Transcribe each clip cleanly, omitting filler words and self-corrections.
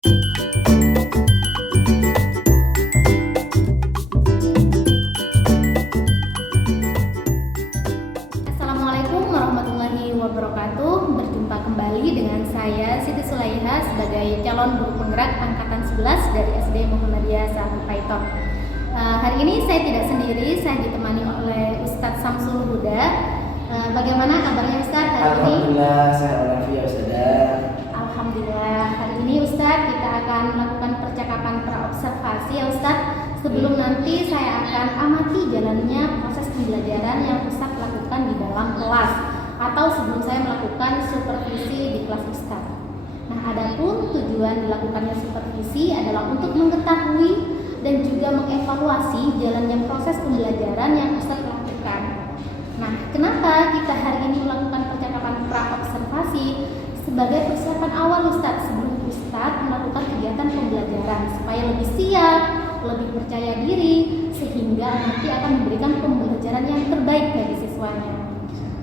Assalamualaikum warahmatullahi wabarakatuh. Berjumpa kembali dengan saya Siti Sulaiha sebagai calon guru penggerak angkatan 11 dari SD Muhammadiyah 1 Paiton. Hari ini saya tidak sendiri, saya ditemani oleh Ustadz Samsul Huda. Bagaimana kabarnya Ustadz hari ini? Alhamdulillah, saya walafiat Ustazah. Alhamdulillah. Hari ini Ustadz kita akan melakukan percakapan praobservasi ya Ustadz. Sebelum nanti saya akan amati jalannya proses pembelajaran yang Ustadz lakukan di dalam kelas atau sebelum saya melakukan supervisi di kelas Ustadz. Nah, adapun tujuan dilakukannya supervisi adalah untuk mengetahui dan juga mengevaluasi jalannya proses pembelajaran yang Ustadz lakukan. Nah, kenapa kita hari ini melakukan percakapan praobservasi? Sebagai persiapan awal Ustadz sebelum Ustadz melakukan kegiatan pembelajaran supaya lebih siap, lebih percaya diri, sehingga nanti akan memberikan pembelajaran yang terbaik bagi siswanya.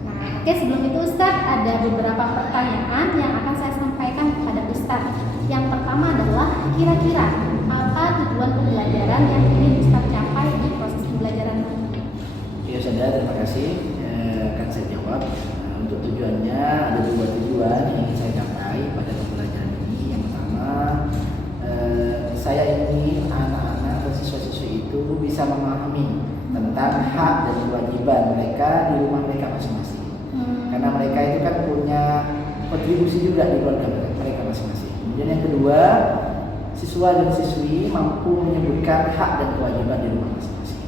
Nah, oke, sebelum itu Ustadz ada beberapa pertanyaan yang akan saya sampaikan kepada Ustadz. Yang pertama adalah kira-kira apa tujuan pembelajaran yang ingin Ustadz capai di proses pembelajaran nanti? Ya Ustazah, terima kasih. Akan saya jawab. Untuk tujuannya ada dua tujuan yang ingin saya capai pada pembelajaran ini. Yang pertama, saya ingin anak-anak atau siswa-siswi itu bisa memahami tentang hak dan kewajiban mereka di rumah mereka masing-masing. Karena mereka itu kan punya kontribusi juga di keluarga mereka masing-masing. Kemudian yang kedua, siswa dan siswi mampu menyebutkan hak dan kewajiban di rumah masing-masing.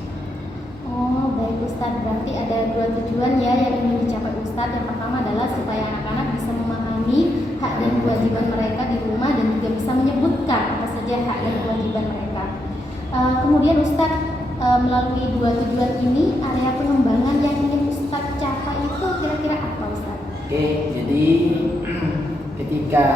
Oh, baik Ustadz, berarti ada dua tujuan ya yang ingin dicapai Ustadz. Yang pertama adalah supaya anak-anak bisa memahami hak dan kewajiban mereka di rumah dan juga bisa menyebutkan apa saja hak dan kewajiban mereka. Kemudian Ustadz, melalui dua tujuan ini, area pengembangan yang ingin Ustadz capai itu kira-kira apa Ustadz? Oke, jadi ketika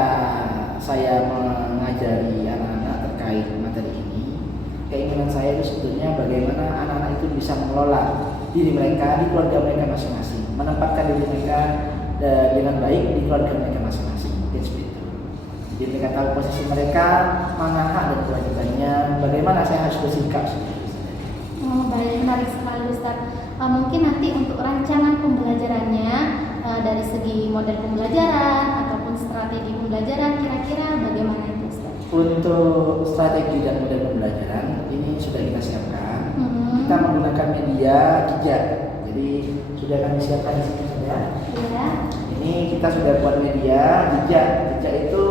saya mengajari anak-anak terkait materi ini, keinginan saya itu sebetulnya bagaimana anak-anak itu bisa mengelola diri mereka di keluarga mereka masing-masing, menempatkan diri mereka dengan baik di keluarga mereka masing-masing. Mungkin seperti itu. Jadi mereka tahu posisi mereka, mana hak dan kewajibannya, bagaimana saya harus bersikap seperti itu. Oh, baik, menarik sekali Ustadz. Mungkin nanti untuk rancangan pembelajarannya dari segi model pembelajaran ataupun strategi pembelajaran kira-kira bagaimana itu Ustadz? Untuk strategi dan model pembelajaran ini sudah kita siapkan. Kita menggunakan media jejak. Jadi sudah kami siapkan di sini sudah. Ya. Ini kita sudah buat media jejak. Jejak itu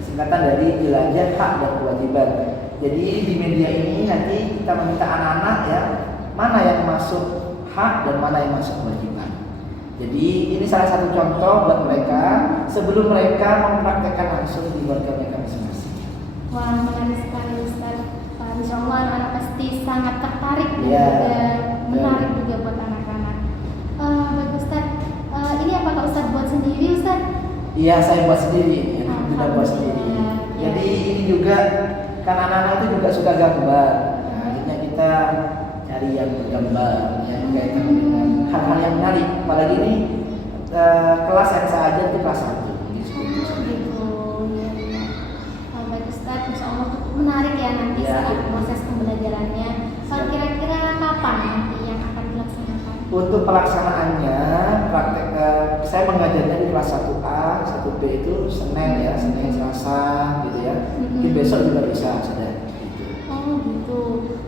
singkatan dari jelajah hak dan kewajiban. Jadi di media ini nanti kita meminta anak-anak ya mana yang masuk hak dan mana yang masuk kewajiban. Jadi ini salah satu contoh buat mereka sebelum mereka mempraktekkan langsung di keluarga mereka masing-masing. Wah, menarik sekali Ustaz. Insya Allah anak-anak pasti sangat tertarik dan Ya, juga menarik juga buat anak-anak. Baik Ustaz, ini apakah Ustaz buat sendiri Ustaz? Iya, saya buat sendiri. Kita buat sendiri. Ya. Jadi ini juga kan anak-anak itu juga suka gambar. Nah, akhirnya kita cari yang bergambar, yang berkaitan dengan hal-hal yang menarik. Apalagi ini kelas yang saya ajar itu kelas 1. Gitu. Ya. Baik Ustaz, insya Allah cukup menarik ya nanti Ya. saat proses pembelajarannya. Kira-kira kapan nanti yang akan dilaksanakan? Untuk pelaksanaannya, praktek saya mengajarnya di kelas 1A, 1B itu Senin ya, Senin, Selasa gitu ya. Mungkin besok juga bisa sudah. Oh gitu.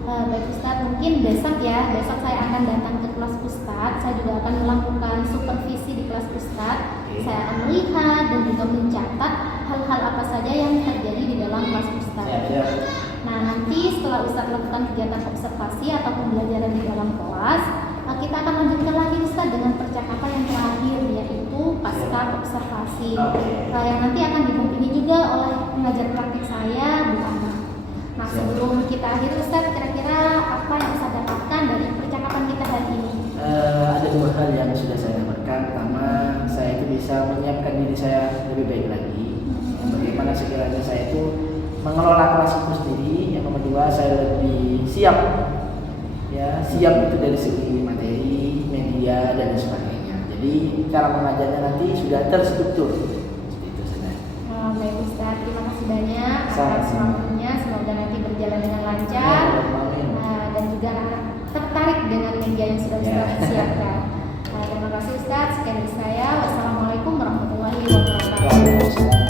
Baik Ustadz, mungkin besok saya akan datang ke kelas Ustadz. Saya juga akan melakukan supervisi di kelas Ustadz. Saya akan melihat dan juga mencatat hal-hal apa saja yang terjadi di dalam kelas Ustadz. Ya. Nah, nanti setelah Ustadz lakukan kegiatan observasi atau pembelajaran di dalam kelas, kita akan lanjutkan lagi Ustadz dengan percakapan yang terakhir, yaitu pasca observasi. Yang nanti akan didampingi juga oleh pengajar praktik saya, Bu Ana. Nah, sebelum kita akhiri Ustadz, kira-kira apa yang Ustadz dapatkan dari percakapan kita hari ini? Ada dua hal yang sudah saya dapatkan. Pertama, saya itu bisa menyiapkan diri saya lebih baik lagi. Bagaimana sekiranya saya itu mengelola kelas itu sendiri. Yang kedua, saya lebih siap. Ya, siap itu dari segi materi, media dan sebagainya. Jadi cara mengajarnya nanti sudah terstruktur. Seperti itu saja. Baik Ustadz, terima kasih banyak atas waktunya. Semoga nanti berjalan dengan lancar. Amin. Dan juga anak tertarik dengan media yang sudah Ustaz siapkan. Terima kasih Ustaz. Sekian dari saya. Wassalamualaikum warahmatullahi wabarakatuh. Waalaikumsalam.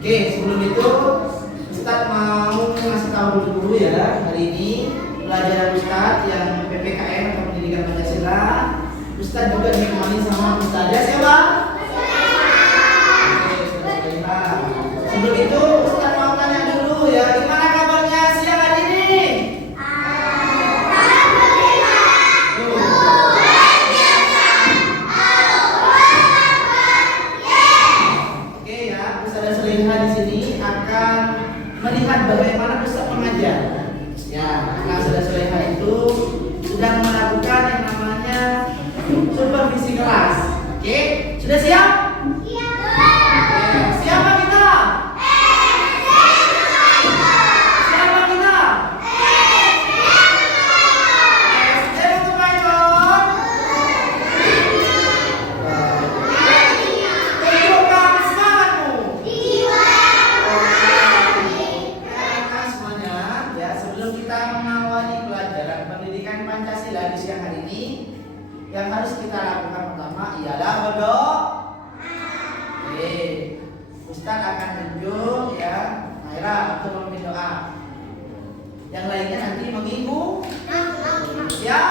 Oke, sebelum itu Ustadz mau ngasih tahu dulu ya, hari ini pelajaran Ustadz yang PPKM atau Pendidikan Pancasila. Ustadz juga ditemani sama Ustadzah siapa? Oke, Ustadzah. Sebelum itu Ustadz mau tanya dulu ya, gimana kabarnya siang hari ini? Di sini akan melihat bagaimana Ustaz mengajar. Ya, karena Saudara-saudara itu sedang melakukan yang namanya supervisi kelas. Oke, sudah siap? Siap. Siapa kita? Siapa kita? SD untuk Maicon. Tunjukkan semangatmu. Sebelum kita mengawali pelajaran pendidikan Pancasila di siang hari ini, yang harus kita lakukan pertama ialah berdoa. Oke, Ustadz akan tunjuk ya, Naira untuk memimpin doa. Yang lainnya nanti mengikut. Ya?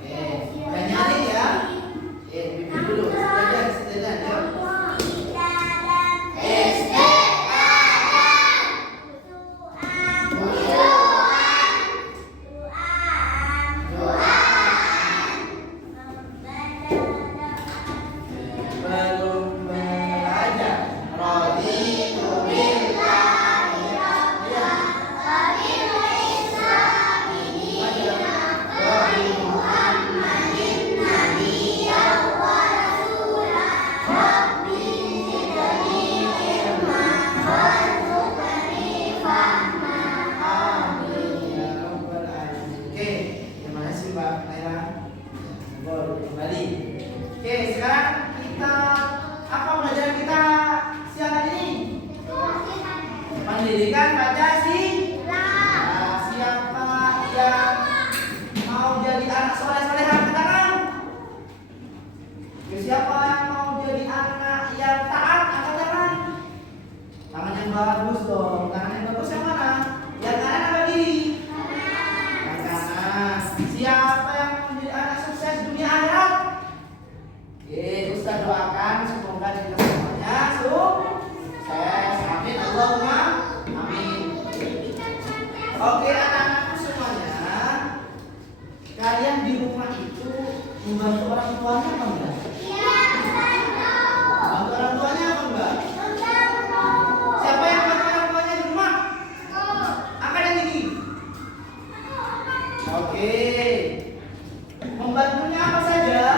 Oke, dan nyari ya. Oke, pimpin dulu. Sejajar, yuk. Kembali. Oke, sekarang kita apa pelajaran kita siang hari ini? Pendidikan Pancasila. Nah, siapa yang mau jadi anak soleh-soleh angkat tangan? Siapa yang mau jadi anak yang taat angkat tangan? Tangan yang bagus dong. Tangan yang bagus yang mana? Yang kanan apa kiri? Yang kanan. Siapa yang mau jadi anak sukses dunia akhirat? Ustaz doakan semoga kita semuanya sukses. Amin. Allahumma amin. Oke, anak-anakku semuanya, kalian di rumah itu membantu orang tuanya apa enggak? Bantu orang tuanya apa enggak? Siapa yang bantu orang tuanya di rumah? Angkat yang tinggi. Oke. Membantunya apa saja?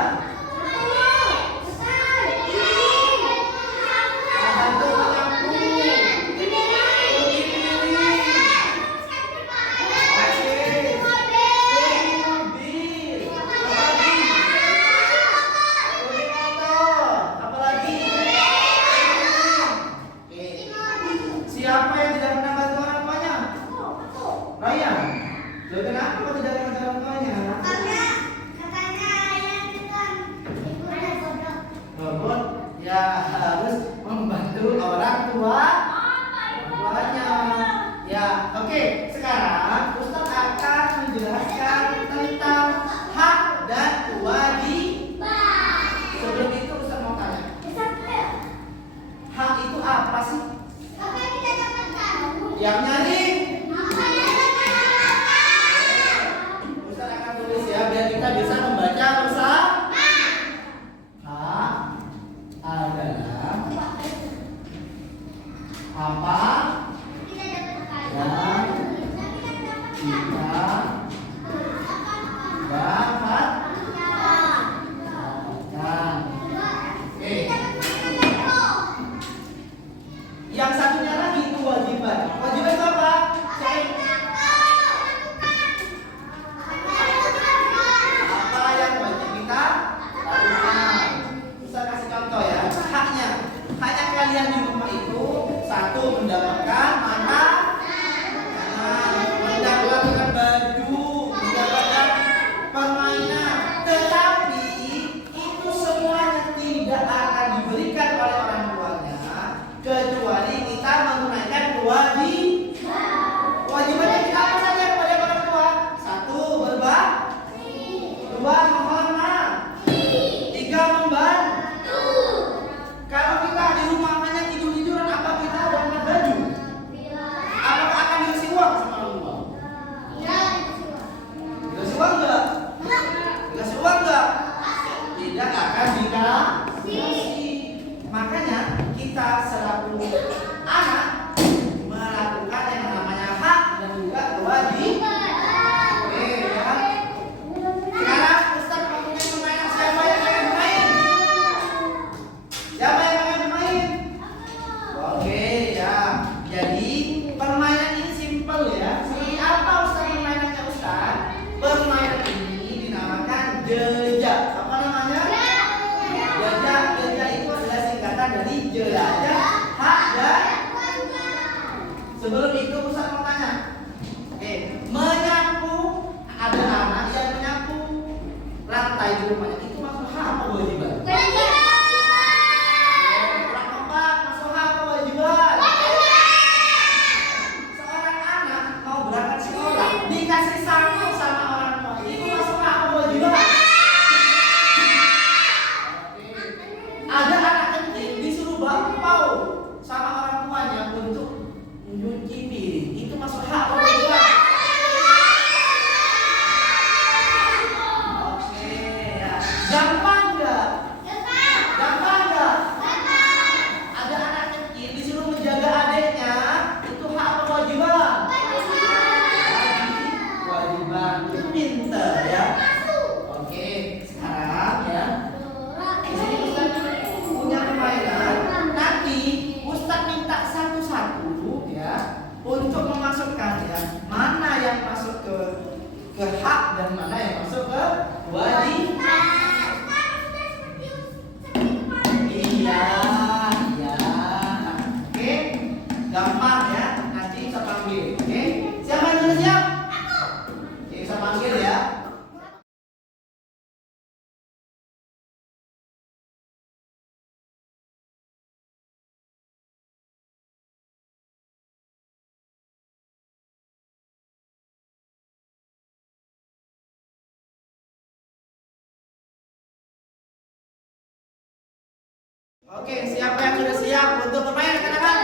Siapa yang tidak pernah bantu orang tuanya? Raya. Loh, kenapa kok tidak bantu orang tuanya? dan kewajiban. Sebelum itu Ustaz mau tanya. Hak itu apa sih? Yang nyari? Ustaz akan tulis ya biar kita bisa membaca bersama. Hak adalah apa yang kita dapat dapatkan. Oke. Yang satunya lagi itu kewajiban. Kewajiban itu apa? Apa yang wajib kita lakukan? Bisa kasih contoh ya. Haknya kalian di rumah itu satu mendapatkan mendapatkan baju, mendapatkan permainan. Tetapi itu semuanya tidak akan diberikan oleh orang tuanya kecuali kita menunaikan kewajiban kita apa saja kepada orang tua. Satu, berbakti. Dua, menghormat. Tiga, membantu. Kalau kita di rumah hanya tidur-tiduran, apa kita ada angkat baju? Apakah akan dikasih uang sama orang tua? Dikasih uang enggak? Dikasih uang enggak? Tidak akan dikasih. Makanya kita selaku anak melakukan yang namanya hak dan juga kewajiban. Oke ya. Sekarang Ustaz mempunyai permainan, siapa yang akan bermain? Siapa yang akan bermain? Oke ya. Jadi permainan ini simple ya. Seperti apa Ustaz permainannya Ustaz? Permainan ini dinamakan jejak. Apa namanya? Jejak. Jejak itu adalah singkatan dari jelajah, hak dan. Sebelum itu Ustaz mau tanya. Oke, menyapu, ada anak yang menyapu lantai di rumahnya, itu masuk hak apa kewajiban? Orang keempat masuk hak apa kewajiban? Seorang anak mau berangkat sekolah dikasih sapu sama orang tua, itu masuk hak apa kewajiban? Ada anak kecil disuruh bapau sama orang tuanya untuk mencuci piring, itu masuk hak apa kewajiban? Oke ya. Gampang nggak? Gampang nggak? Ada anak kecil disuruh menjaga adiknya, itu hak apa kewajiban? Kewajiban. Itu pinter ya. Oke, sekarang ya. Di sini Ustaz punya permainan. Nanti Ustaz minta satu-satu ya untuk memasukkan ya mana yang masuk ke hak dan mana yang masuk ke kewajiban. Iya, iya. Oke, gampang ya. Nanti saya panggil. Oke, siapa yang sudah siap? Oke, saya panggil ya. Oke, siapa yang sudah siap untuk bermain? Katakan.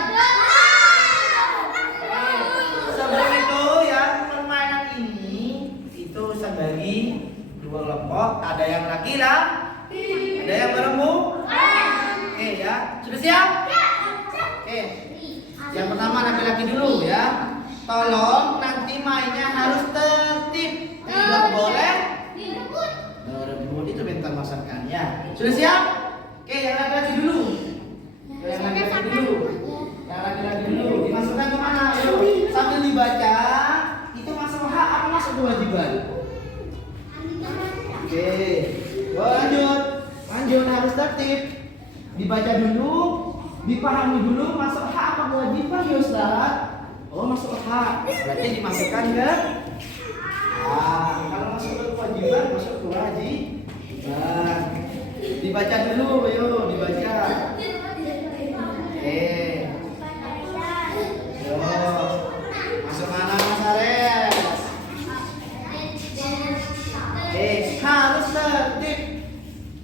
Sebelum itu ya, permainan ini itu Ustaz bagi dua kelompok, ada yang laki-laki, ada yang perempuan. Oke ya, sudah siap? Oke. Yang pertama laki-laki dulu ya. Tolong nanti mainnya harus tertib, tidak boleh berebut. Itu bentar masakannya. Sudah siap? Oke, yang laki-laki dulu. Yang laki-laki dulu. Yang laki-laki dulu. Dimasukkan ke mana? Ayo, sambil dibaca. Itu masuk hak apa masuk kewajiban? Oke. Lanjut. Lanjut, harus tertib. Dibaca dulu, dipahami dulu masuk hak apa kewajiban ya Ustaz? Oh, masuk hak. Berarti dimasukkan ke kalau masuk ke kewajiban, masuk kewajiban. Dibaca dulu, yuk dibaca. Yo, masuk mana Mas Ares? Harus tertib.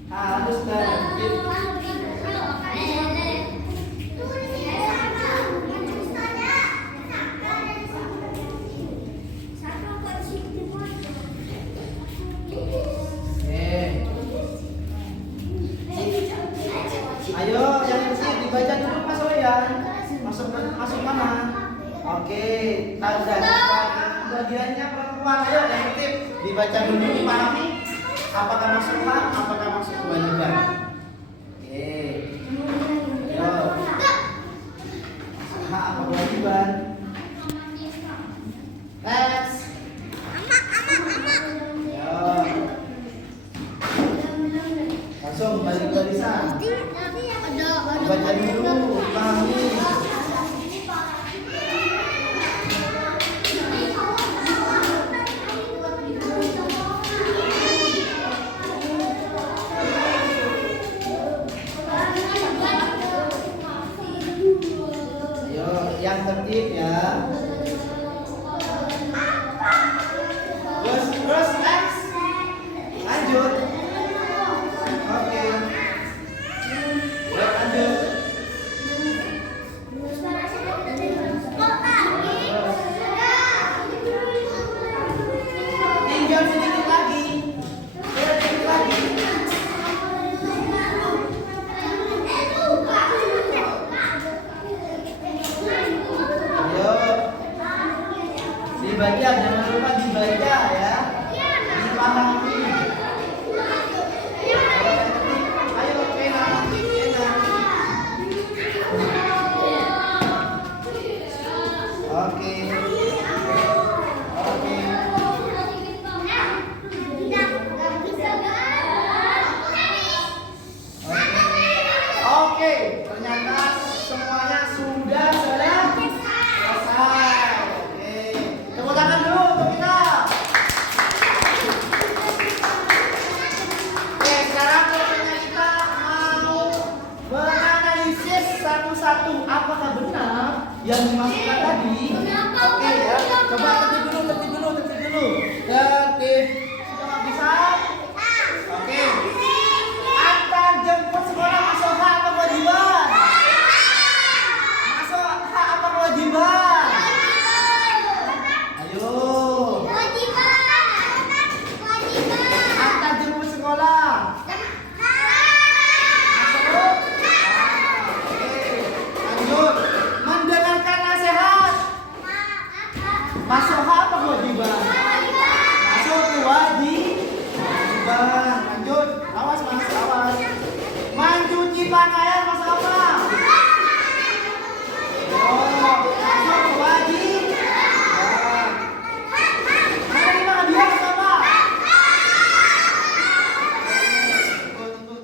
Harus tertib. Ayo, yang kecil dibaca dulu Mas Oyan. Masuk mana? Oke, tanda bagiannya perempuan. Ayo, yang kecil dibaca dulu, dipahami. Apakah masuk hak? Apakah masuk kewajiban? Oke. Ayo. Hak apa kewajiban? Next. Ayo. Langsung balik barisan. Baca dulu, pahami. Ayo, yang tertib ya. Terus next. Lanjut. Oke. Lanjut. Tinggal sedikit lagi. Sedikit lagi. Ayo. Dibaca, jangan lupa dibaca ya. Dipahami. Ayo, Kena. Oke. Oke. Oke, ternyata semuanya sudah selesai. Oke, tepuk tangan dulu untuk kita. Oke, sekarang waktunya kita mau menganalisis satu-satu apakah benar yang dimasukkan tadi. Oke ya, coba tertib dulu. Tertib. Sudah bisa? Oke. Antar jemput sekolah masuk hak apa kewajiban? Masuk hak apa kewajiban? Ayo. Antar jemput sekolah. Masuk. Oke. Lanjut. Mendengarkan nasihat. Masuk hak apa kewajiban? Masuk kewajiban. Lanjut. Awas Mas, awas. Mencuci pakaian masuk apa? Oh, masuk kewajiban. Menerima hadiah masuk apa? Tunggu.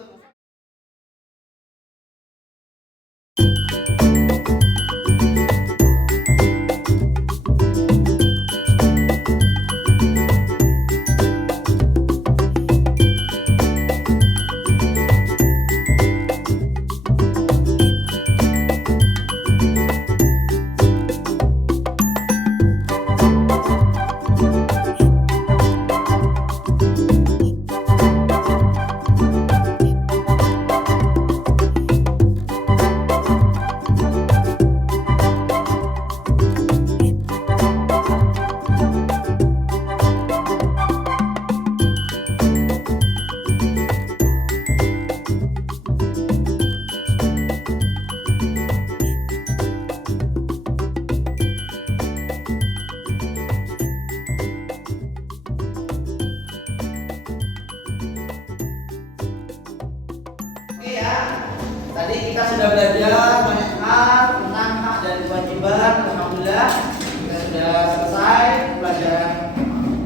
Tadi kita sudah belajar banyak hal tentang hak dan kewajiban. Alhamdulillah kita sudah selesai belajar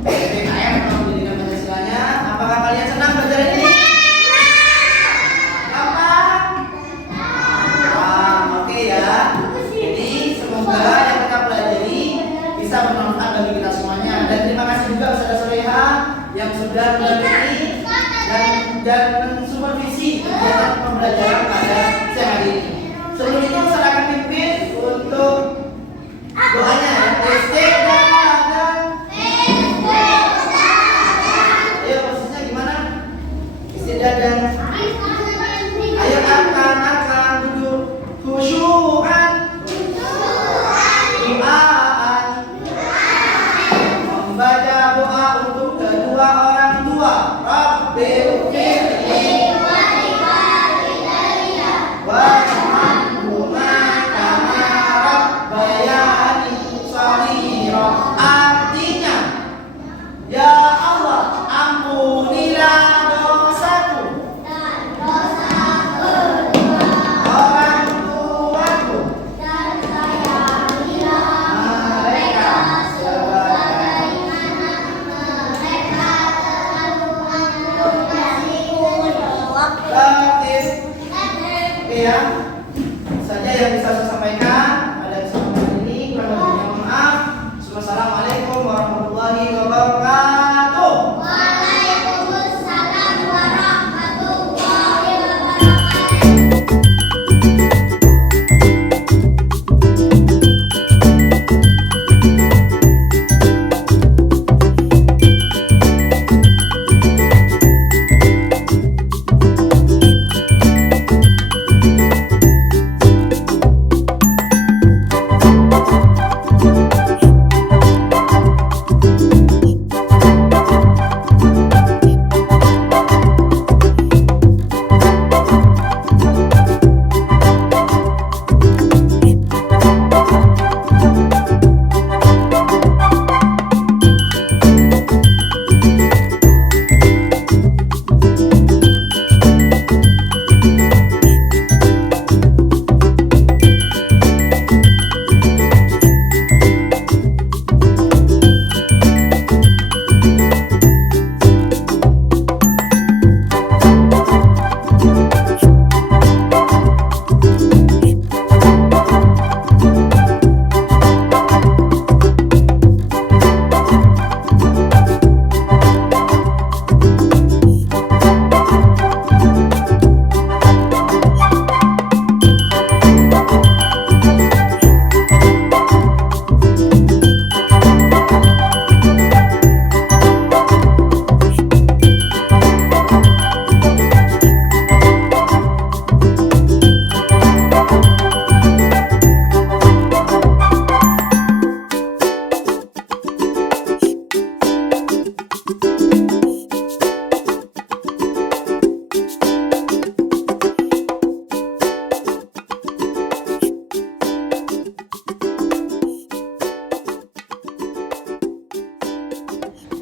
PPKM atau pendidikan Pancasilanya. Apakah kalian senang belajar ini? Gampang? Oke ya. Jadi semoga yang kita pelajari bisa bermanfaat bagi kita semuanya. Dan terima kasih juga Ustazah Soleha yang sudah meneliti dan mensupervisi kegiatan pembelajaran pada siang hari ini. Sebelum itu saya akan pimpin untuk doanya ya. Ayo posisinya gimana? tua. Rabbighfirli warhamhuma kama rabbayani shaghira. Artinya, ya Allah, ampunilah dosaku, orang tuaku, mereka relatif. Oke ya, saja yang bisa saya sampaikan pada kesempatan ini. Kurang lebihnya mohon maaf. Wassalamualaikum warahmatullahi wabarakatuh. Waalaikumsalam warahmatullahi wabarakatuh.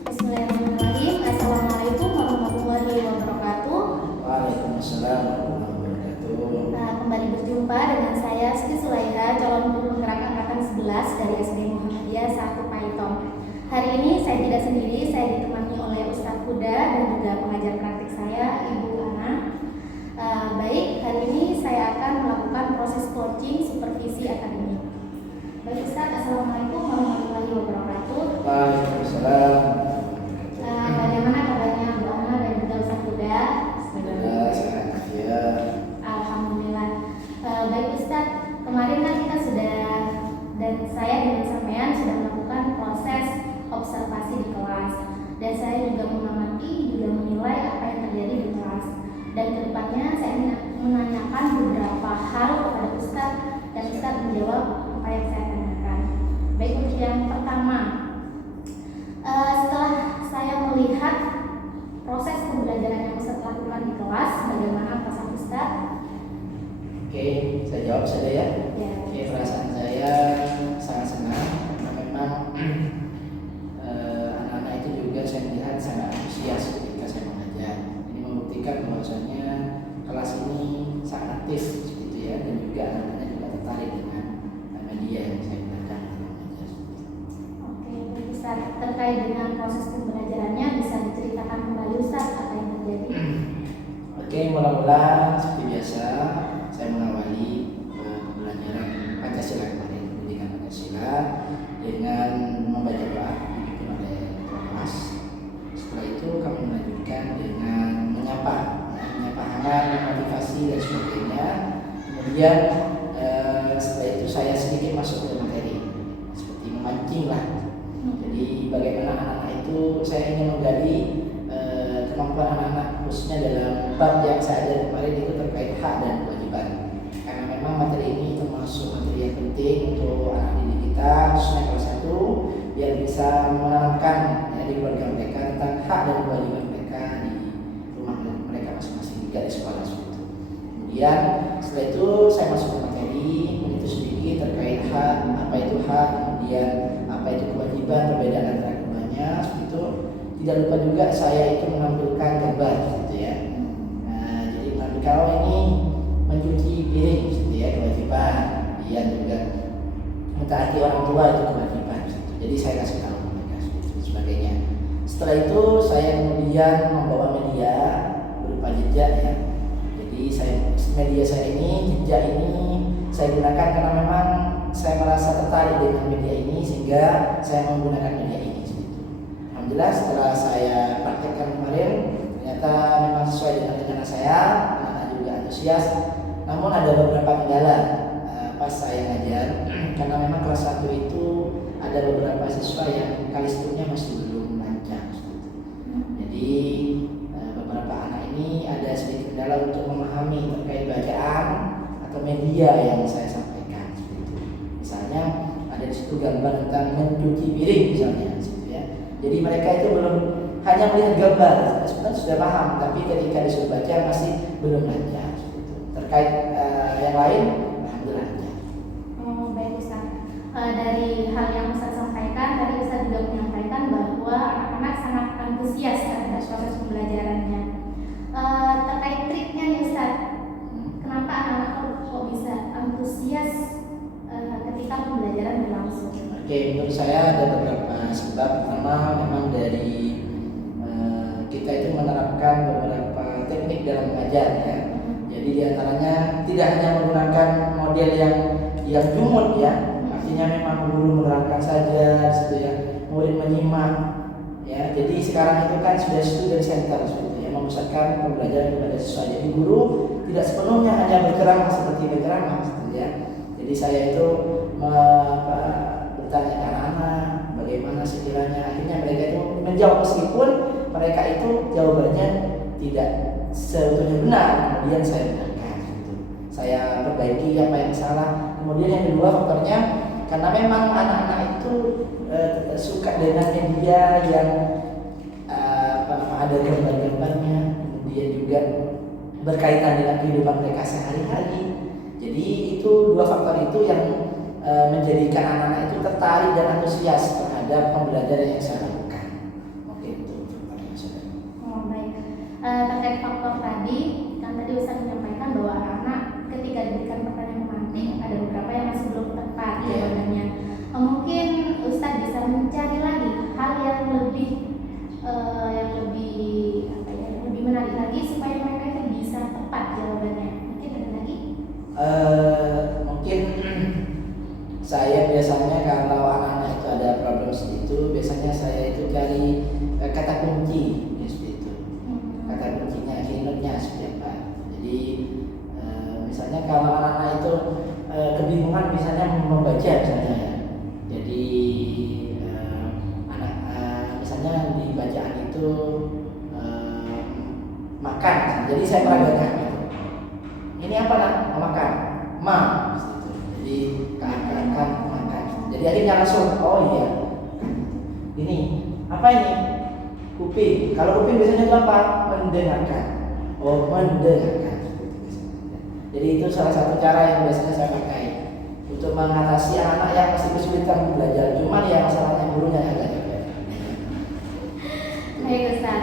Bismillahirrahmanirrahim. Assalamualaikum warahmatullahi wabarakatuh. Waalaikumsalam warahmatullahi wabarakatuh. Kembali berjumpa dengan saya Siti Sulaiha, calon guru penggerak angkatan 11 dari SD Muhammadiyah 1 Paiton. Hari ini saya tidak sendiri, saya ditemani oleh Ustadz Huda dan juga pengajar praktik saya, Ibu Ana. Baik, hari ini saya akan melakukan proses coaching supervisi akademik. Baik Ustadz, Assalamualaikum warahmatullahi wabarakatuh. Waalaikumsalam. Bagaimana kabarnya Bu Ana dan juga Ustadz Huda? Sehat ya. Alhamdulillah. Baik Ustadz, kemarin kan kita sudah dan saya dengan sampean sudah melakukan proses observasi di kelas, dan saya juga mengamati juga menilai apa yang terjadi di kelas. Dan kedepannya saya menanyakan beberapa hal kepada Ustadz dan Ustadz menjawab apa yang saya tanyakan. Baik, untuk yang pertama, setelah saya melihat proses pembelajaran yang Ustadz lakukan di kelas, bagaimana perasaan Ustadz? Oke, saya jawab saja ya. Ya. Oke, perasaan saya sangat senang karena memang anak-anak itu juga saya melihat sangat antusias ketika saya mengajar. Ini membuktikan bahwasanya kelas ini sangat aktif seperti itu ya, dan juga anak-anaknya juga tertarik dengan media yang saya gunakan dalam mengajar. Oke, baik Ustaz. Terkait dengan proses pembelajarannya, bisa diceritakan kembali Ustaz apa yang terjadi? Oke, mula-mula seperti biasa saya mengawali pembelajaran Pancasila kemarin, pendidikan Pancasila dengan membaca doa dipimpin oleh ketua kelas. Setelah itu kami melanjutkan dengan menyapa hangat, motivasi dan sebagainya. Kemudian setelah itu saya sedikit masuk ke materi, seperti memancing lah. Jadi bagaimana anak-anak itu saya ingin menggali kemampuan anak-anak khususnya dalam bab yang saya ajar kemarin itu terkait hak dan kewajiban. Karena memang materi ini termasuk materi yang penting untuk anak didik kita khususnya kelas 1 biar bisa menanamkan ya, di keluarga mereka tentang hak dan kewajiban mereka Kemudian setelah itu saya masuk ke materi, menyentuh sedikit terkait hak, apa itu hak, kemudian apa itu kewajiban, perbedaan antara keduanya, seperti itu. Tidak lupa juga saya itu menampilkan gambar, gitu ya. Nah, jadi kalau ini mencuci piring, gitu ya, kewajiban, kemudian juga mentaati orang tua itu kewajiban, gitu. Jadi saya kasih tahu mereka seperti itu sebagainya. Setelah itu saya kemudian membawa media berupa jejak ya. Jadi media saya ini, jejak ini saya gunakan karena memang saya merasa tertarik dengan media ini sehingga saya menggunakan media ini. Alhamdulillah setelah saya praktekkan kemarin ternyata memang sesuai dengan rencana saya, anak-anak juga antusias. Namun ada beberapa kendala pas saya ngajar karena memang kelas 1 itu ada beberapa siswa yang kalistiknya masih belum lancar. Jadi beberapa anak ini ada sedikit kendala untuk memahami terkait bacaan atau media yang saya sampaikan seperti itu. Misalnya ada di situ gambar tentang mencuci piring misalnya, gitu ya. Jadi mereka itu belum hanya melihat gambar, sebenarnya sudah paham, tapi ketika disuruh baca masih belum lancar. Gitu. Terkait yang lain, alhamdulillah lancar. Oh, baik Ustaz. Dari hal yang Ustaz sampaikan, tadi Ustaz juga menyampaikan bahwa anak-anak sangat antusias terhadap proses pembelajarannya. Terkait triknya nih Ustaz, kenapa anak-anak kok bisa antusias ketika pembelajaran berlangsung? Oke, menurut saya ada beberapa sebab. Pertama, memang dari kita itu menerapkan beberapa teknik dalam mengajar ya. Jadi diantaranya tidak hanya menggunakan model yang jumut ya, artinya memang guru menerangkan saja, gitu ya, murid menyimak ya. Jadi sekarang itu kan sudah student center seperti ya, memusatkan pembelajaran kepada siswa. Jadi guru tidak sepenuhnya hanya berceramah seperti berceramah, gitu ya. Jadi saya itu bertanya ke anak-anak bagaimana sekiranya, akhirnya mereka itu menjawab meskipun mereka itu jawabannya tidak seutuhnya benar, kemudian saya benarkan gitu. Saya perbaiki apa yang salah. Kemudian yang kedua faktornya karena memang anak-anak itu suka dengan media yang ada gambar-gambarnya, kemudian juga berkaitan dengan kehidupan mereka sehari-hari. Jadi itu dua faktor itu yang menjadikan anak-anak itu tertarik dan antusias terhadap pembelajaran yang saya lakukan. Oke, itu faktornya sudah. Oh, baik. Terkait faktor tadi, kan tadi Ustaz menyampaikan bahwa anak-anak ketika diberikan pertanyaan pemantik ada beberapa yang masih belum tepat jawabannya. Mungkin Ustaz bisa mencari lagi hal yang lebih lebih menarik lagi supaya mereka itu bisa tepat jawabannya. Mungkin ada lagi? Mungkin saya biasanya kalau anak-anak itu ada problem seperti itu, biasanya saya itu cari kata kunci ya, seperti itu. Kata kuncinya, keywordnya seperti apa. Jadi misalnya kalau anak-anak itu kebingungan misalnya membaca misalnya ya. Jadi misalnya di bacaan itu makan. Jadi saya peragakan. Ini apa nak? Makan. Ma. Jadi makan. Jadi akhirnya langsung, oh iya. Ini apa ini? Kuping. Kalau kuping biasanya itu apa? Mendengarkan. Oh, mendengarkan. Jadi itu salah satu cara yang biasanya saya pakai untuk mengatasi anak-anak yang masih kesulitan belajar. Cuman ya masalahnya gurunya yang agak capek. Baik Ustaz.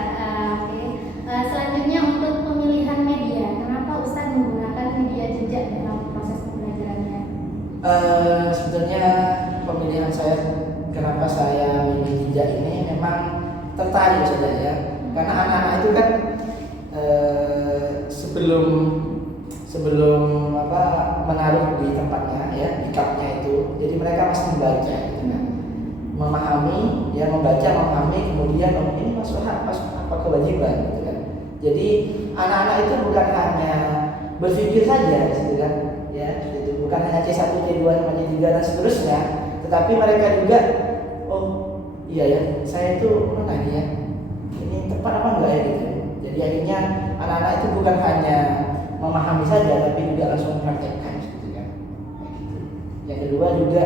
Oke. Selanjutnya untuk pemilihan media, kenapa Ustaz menggunakan media jejak dalam proses pembelajarannya? Sebetulnya pemilihan saya, kenapa saya memilih jejak ini memang tertarik saja ya. Karena anak-anak itu kan sebelum menaruh di tempatnya ya, di cupnya itu, jadi mereka pasti membaca gitu kan. Memahami, ya membaca, memahami, kemudian ini masuk hak, masuk apa kewajiban gitu kan. Jadi anak-anak itu bukan hanya berpikir saja gitu kan, ya itu bukan hanya C1, C2, C3 dan seterusnya, tetapi mereka juga oh iya ya, saya itu mana ya, ini tepat apa enggak ya gitu. Jadi akhirnya anak-anak itu bukan hanya memahami saja, tapi juga langsung mempraktekkan gitu kan. Gitu. Yang kedua juga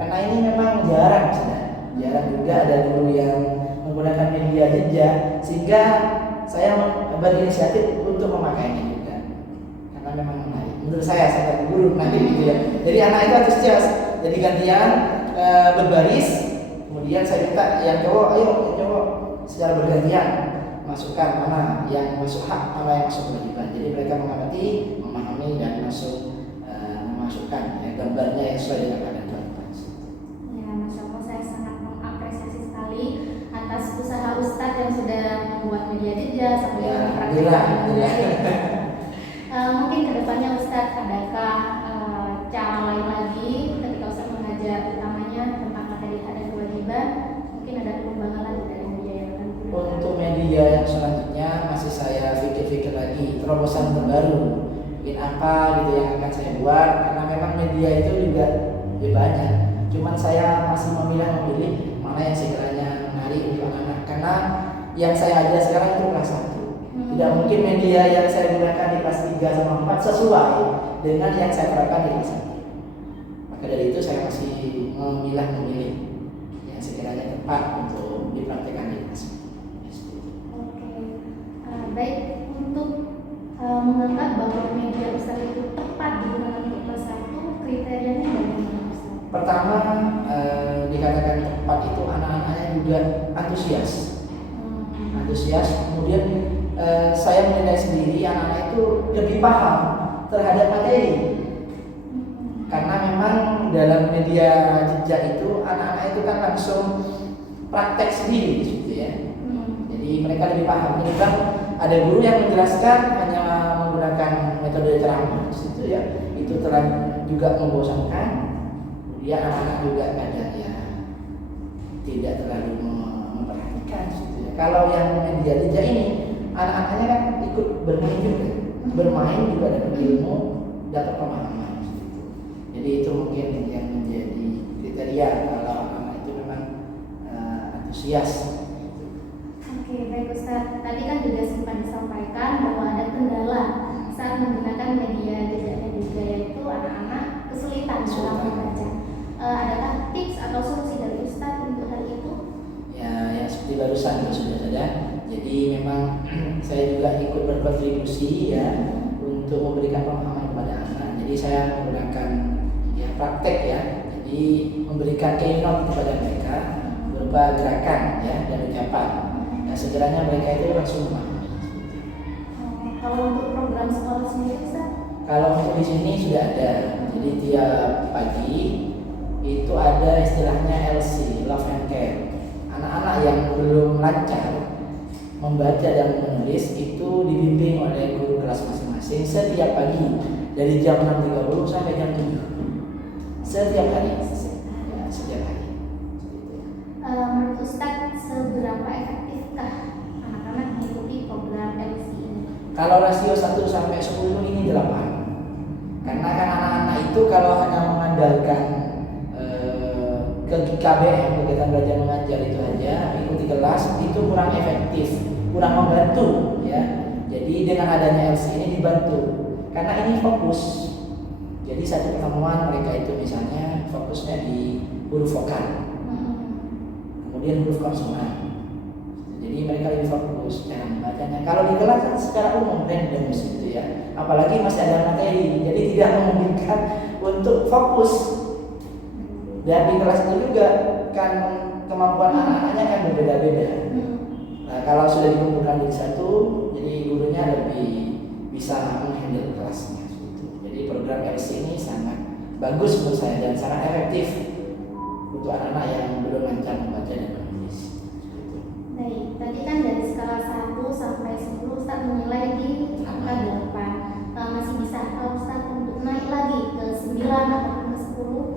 karena ini memang jarang juga ada guru yang menggunakan media jejak, sehingga saya berinisiatif untuk memakainya juga. Karena karena memang menarik. Menurut saya sebagai guru nanti gitu ya. Jadi anak itu antusias. Jadi gantian berbaris, kemudian saya minta yang cowok, ayo yang cowok secara bergantian masukkan mana yang masuk hak, mana yang masuk kewajiban. Jadi mereka mengamati, memahami dan memasukkan ya, gambarnya yang sesuai dengan keadaan kewajiban. Ya, Masya Allah, saya sangat mengapresiasi sekali atas usaha Ustadz yang sudah membuat media jejak sampai Ya, mempraktikkan. alhamdulillah. Mungkin kedepannya Ustadz adakah cara lain lagi ketika Ustadz mengajar utamanya tentang materi hak dan kewajiban, mungkin ada pengembangan lagi dari media yang akan digunakan? Untuk media yang selanjutnya masih saya pikir-pikir lagi terobosan terbaru, mungkin apa gitu yang akan saya buat, karena memang media itu juga banyak. Cuman saya masih memilih mana yang sekiranya menarik untuk anak-anak, karena yang saya ajar sekarang itu kelas 1. Tidak mungkin media yang saya gunakan di kelas 3 sama 4 sesuai dengan yang saya terapkan di kelas 1. Maka dari itu saya masih memilih yang sekiranya tepat untuk dipraktikkan di kelas 1. Oke, baik, untuk menganggap bahwa media Ustadz itu tepat digunakan untuk kelas 1, kriterianya bagaimana Ustadz? Pertama, dikatakan tepat itu anak-anaknya juga antusias. Kemudian saya menilai sendiri anak-anak itu lebih paham terhadap materi. Karena memang dalam media jejak itu anak-anak itu kan langsung praktek sendiri gitu ya. Jadi mereka lebih paham. Jadi kan ada guru yang menjelaskan hanya menggunakan metode ceramah itu ya, itu terlalu juga membosankan. Kemudian anak-anak juga kadang ya tidak terlalu memperhatikan gitu ya. Kalau yang media jejak ini anak-anaknya kan ikut bermain juga, bermain juga dapat ilmu, dapat pemahaman gitu. Jadi itu mungkin yang menjadi kriteria kalau anak itu memang antusias. Oke, baik Ustadz. Tadi kan juga sempat disampaikan bahwa ada kendala saat menggunakan media jejaknya juga, yaitu anak-anak kesulitan dalam membaca. Adakah tips atau solusi dari Ustadz untuk hal itu? Ya, yang seperti barusan sudah ada. Jadi memang saya juga ikut berkontribusi ya untuk memberikan pemahaman kepada anak. Jadi saya menggunakan ya praktek ya. Jadi memberikan keynote kepada mereka berupa gerakan ya dan ucapan. Nah, sekiranya mereka itu langsung memahami. Kalau untuk program sekolah sendiri Ustaz? Kalau untuk di sini sudah ada. Jadi tiap pagi itu ada istilahnya LC, Love and Care. Anak-anak yang belum lancar membaca dan menulis itu dibimbing oleh guru kelas masing-masing setiap pagi dari jam 6.30 sampai jam 7 setiap hari ya, setiap hari. Menurut Ustadz, seberapa efektifkah anak-anak mengikuti program LC ini? Kalau rasio 1 sampai 10 ini 8. Karena kan anak-anak itu kalau hanya mengandalkan ke KBM, kegiatan belajar mengajar itu aja, ikuti kelas itu kurang efektif, kurang membantu ya. Jadi dengan adanya LC ini dibantu, karena ini fokus. Jadi satu pertemuan mereka itu misalnya fokusnya di huruf vokal, kemudian huruf konsonan. Jadi mereka lebih fokus cara membacanya. Kalau di kelas kan secara umum random gitu ya, apalagi masih ada materi, jadi tidak memungkinkan untuk fokus. Dan di kelas itu juga kan kemampuan anak-anaknya kan berbeda-beda. Nah, kalau sudah dikumpulkan di satu, jadi gurunya lebih bisa menghandle kelasnya. Jadi program LC ini sangat bagus menurut saya dan sangat efektif untuk anak-anak yang belum lancar membaca dan menulis. Baik, tadi kan dari skala 1 sampai 10 Ustaz menilai di angka 8. Masih bisa kalau Ustaz untuk naik lagi ke 9 atau ke 10?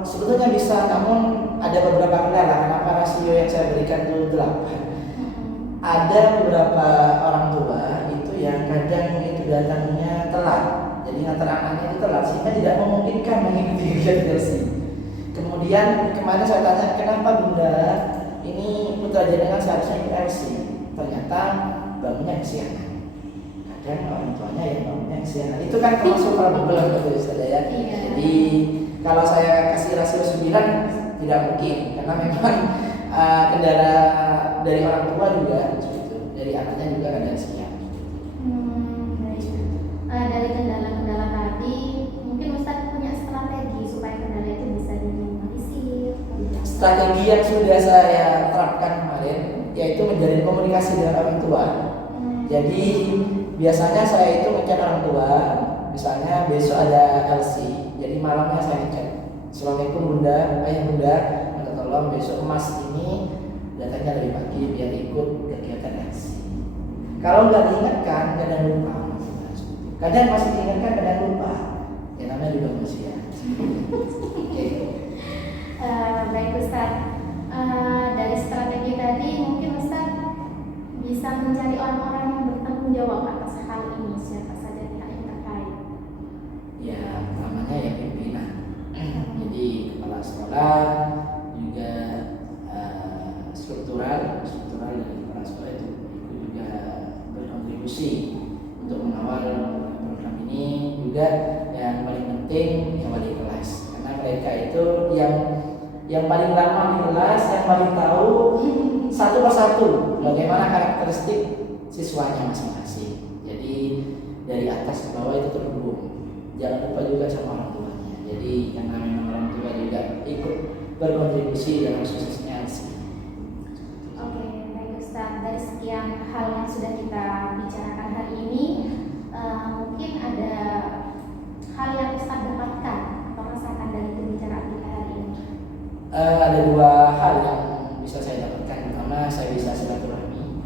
Sebetulnya bisa, namun ada beberapa kendala. Kenapa rasio yang saya berikan itu 8? Ada beberapa orang tua itu yang kadang itu datangnya telat, jadi ngantar anaknya itu telat sehingga tidak memungkinkan mengikuti kegiatan LC. Kemudian kemarin saya tanya, kenapa bunda ini putra jenengan seharusnya ikut LC? Ternyata bangunnya kesiangan. Kadang orang tuanya yang bangunnya kesiangan. Itu kan termasuk problem betul saja ya. Jadi kalau saya kasih rasio 9 tidak mungkin, karena memang kendala dari orang tua juga gitu, dari anaknya juga kadang siap. Baik. dari kendala-kendala tadi, mungkin Ustadz punya strategi supaya kendala itu bisa diminimalisir. Strategi yang sudah saya terapkan kemarin yaitu menjalin komunikasi dengan orang tua. Jadi biasanya saya itu ngechat orang tua, misalnya besok ada LC, jadi malamnya saya ngechat, Assalamualaikum bunda, ayah bunda, minta tolong besok emas ini datanya lebih pagi biar ikut kegiatan LC. Kalau nggak diingatkan, kadang lupa. Kadang masih diingatkan, kadang lupa. Ya namanya juga manusia. Baik Ustadz, dari strategi tadi mungkin Ustadz bisa mencari orang-orang yang bertanggung jawab atas hal ini, siapa saja pihak yang terkait. Ya, namanya ya pimpinan. Jadi kepala sekolah juga struktural dari kepala sekolah itu juga berkontribusi untuk mengawal program ini. Juga yang paling penting yang wali kelas, karena mereka itu yang paling lama di kelas, yang paling tahu satu persatu bagaimana karakteristik siswanya masing-masing. Jadi dari atas ke bawah itu terhubung. Jangan lupa juga sama orang tuanya. Jadi karena memang orang tua juga ikut berkontribusi dalam suksesnya LC. Oke, baik Ustadz. Dari sekian hal yang sudah kita bicarakan hari ini, mungkin ada hal yang Ustadz dapatkan atau rasakan dari pembicaraan kita hari ini. Ada dua hal yang bisa saya dapatkan. Pertama, saya bisa silaturahmi,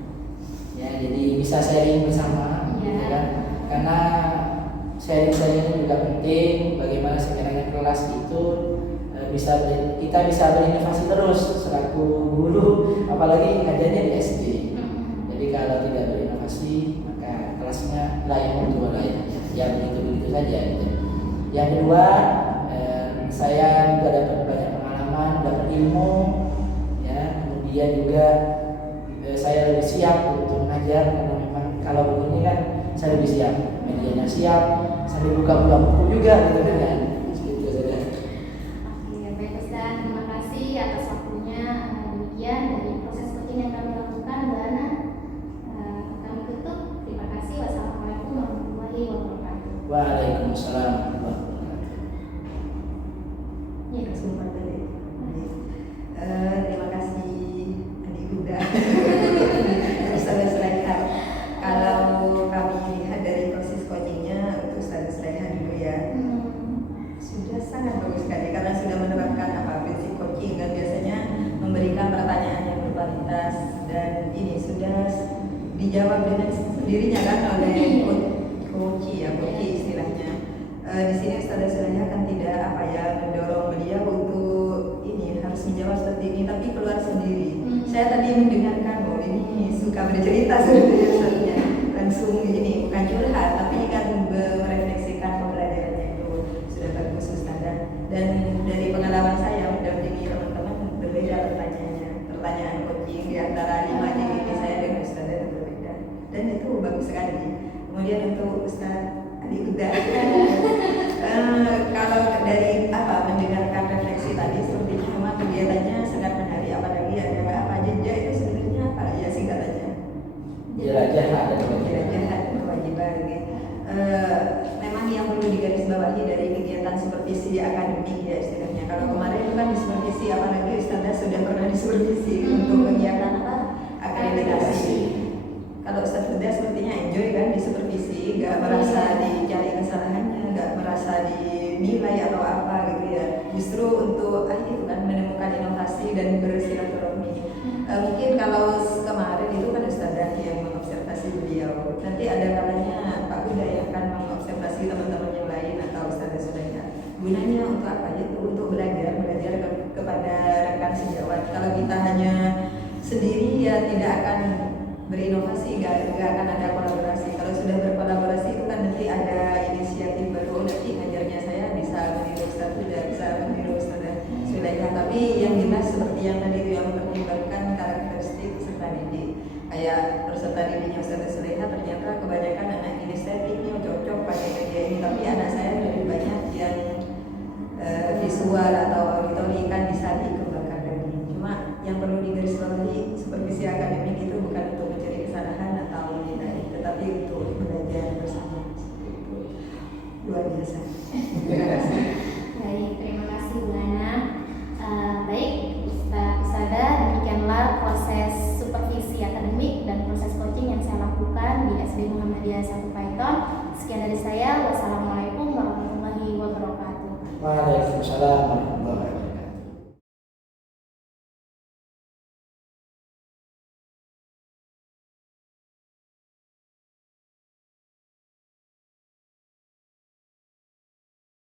ya, jadi bisa sharing bersama, gitu kan? Karena sharing ini juga penting. Bagaimana sekiranya kelas itu kita bisa berinovasi terus selaku guru, apalagi ngajarnya di SD. Jadi kalau tidak berinovasi, maka kelasnya layak untuk layaknya, ya begitu saja. Gitu. Yang kedua, saya juga dapat banyak pengalaman, dapat ilmu, ya. Kemudian juga saya lebih siap untuk mengajar, karena memang kalau begini kan saya lebih siap, medianya siap, sambil buka-buka buku juga, gitu kan. Gitu saja. Oke, baik Ustadz, terima kasih atas waktunya. Demikian dari proses coaching yang kami lakukan, Mbak Ana. Kami tutup. Terima kasih. Wassalamualaikum warahmatullahi wabarakatuh. Waalaikumsalam warahmatullahi wabarakatuh. Ya, Sumpah tadi. Terima kasih adik Bunda. Ustazah Sulaiha. Kalau kami lihat dari proses coachingnya untuk Ustazah Sulaiha dulu ya, sudah sangat bagus sekali karena sudah menerapkan prinsip coaching dan biasanya memberikan pertanyaan yang berkualitas dan ini sudah dijawab dengan sendirinya kan oleh coach istilahnya. Di sini Ustazah Sulaiha kan tidak mendorong beliau untuk ini harus menjawab seperti ini, tapi keluar sendiri. Saya tadi mendengarkan, ini suka bercerita sebenarnya, langsung ini bukan curhat, tapi kan merefleksikan pembelajarannya itu sudah bagus Ustazah. Dan dari pengalaman saya mendampingi teman-teman berbeda pertanyaan coaching di antara 5 ini saya dengan Ustazah itu berbeda, dan itu bagus sekali. Kemudian untuk Ustaz Adi Uda, kalau dari mendengarkan refleksi tadi sepertinya memang kegiatannya sangat menarik, apalagi ada jejak itu sebenarnya ya singkatannya Jelajah dan kewajiban. Memang yang perlu digarisbawahi dari kegiatan supervisi akademik ya istilahnya. Kalau kemarin itu kan di supervisi, apalagi Ustazah sudah pernah di supervisi untuk kegiatan akreditasi. Kalau Ustaz Huda sepertinya enjoy kan di supervisi, nggak merasa dicari kesalahannya, nggak merasa dinilai atau apa gitu ya. Justru untuk itu kan menemukan inovasi dan bersilaturahmi. Mungkin kalau kemarin itu kan Ustazah yang mengobservasi beliau. Nanti ada kalanya Pak Huda yang akan mengobservasi teman-teman yang lain atau Ustazah Sulaiha. Gunanya untuk apa? Itu untuk belajar kepada rekan sejawat. Kalau kita hanya sendiri ya tidak akan berinovasi, nggak akan ada kolaborasi. Kalau sudah berkolaborasi itu kan nanti ada inisiatif baru, nanti ngajarnya saya bisa meniru Ustaz Huda, bisa meniru Ustazah Sulaiha. Tapi yang jelas seperti yang tadi yang mempertimbangkan karakteristik peserta didik. Kayak peserta didiknya Ustazah Sulaiha ternyata kebanyakan anak inisiatifnya cocok pakai media ini, tapi anak saya lebih banyak yang visual atau auditori kan bisa dikembangkan lagi. Cuma yang perlu digarisbawahi supervisi akademik itu bukan untuk mencari kesalahan atau menilai, tetapi untuk belajar bersama. luar biasa. Terima kasih. Baik, terima kasih Bu Ana. Baik, Ustaz Sada, demikianlah proses supervisi akademik dan proses coaching yang saya lakukan di SD Muhammadiyah 1 Python. Sekian dari saya. Wassalamualaikum warahmatullahi wabarakatuh. Waalaikumsalam.